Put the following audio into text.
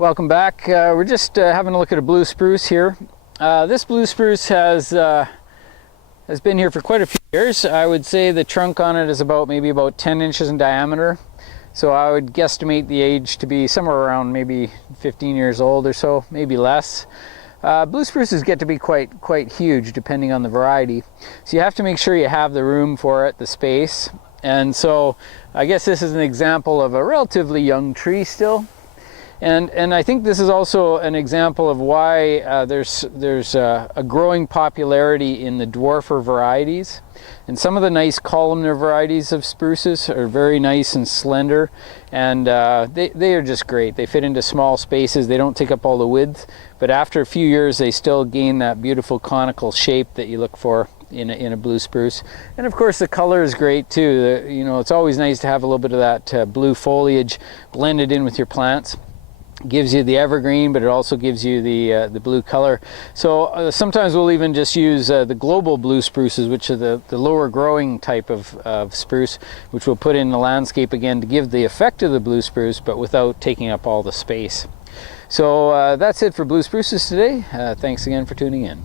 Welcome back. We're just having a look at a blue spruce here. This blue spruce has been here for quite a few years. I would say the trunk on it is maybe about 10 inches in diameter. So I would guesstimate the age to be somewhere around maybe 15 years old or so, maybe less. Blue spruces get to be quite huge depending on the variety. So you have to make sure you have the room for it, the space. And so I guess this is an example of a relatively young tree still. And I think this is also an example of why there's a growing popularity in the dwarfer varieties. And some of the nice columnar varieties of spruces are very nice and slender, and they are just great. They fit into small spaces, they don't take up all the width, but after a few years they still gain that beautiful conical shape that you look for in a blue spruce. And of course the color is great too. You know, it's always nice to have a little bit of that blue foliage blended in with your plants. Gives you the evergreen, but it also gives you the blue color. So sometimes we'll even just use the global blue spruces, which are the lower growing type of spruce, which we'll put in the landscape again to give the effect of the blue spruce, but without taking up all the space. So that's it for blue spruces today. Thanks again for tuning in.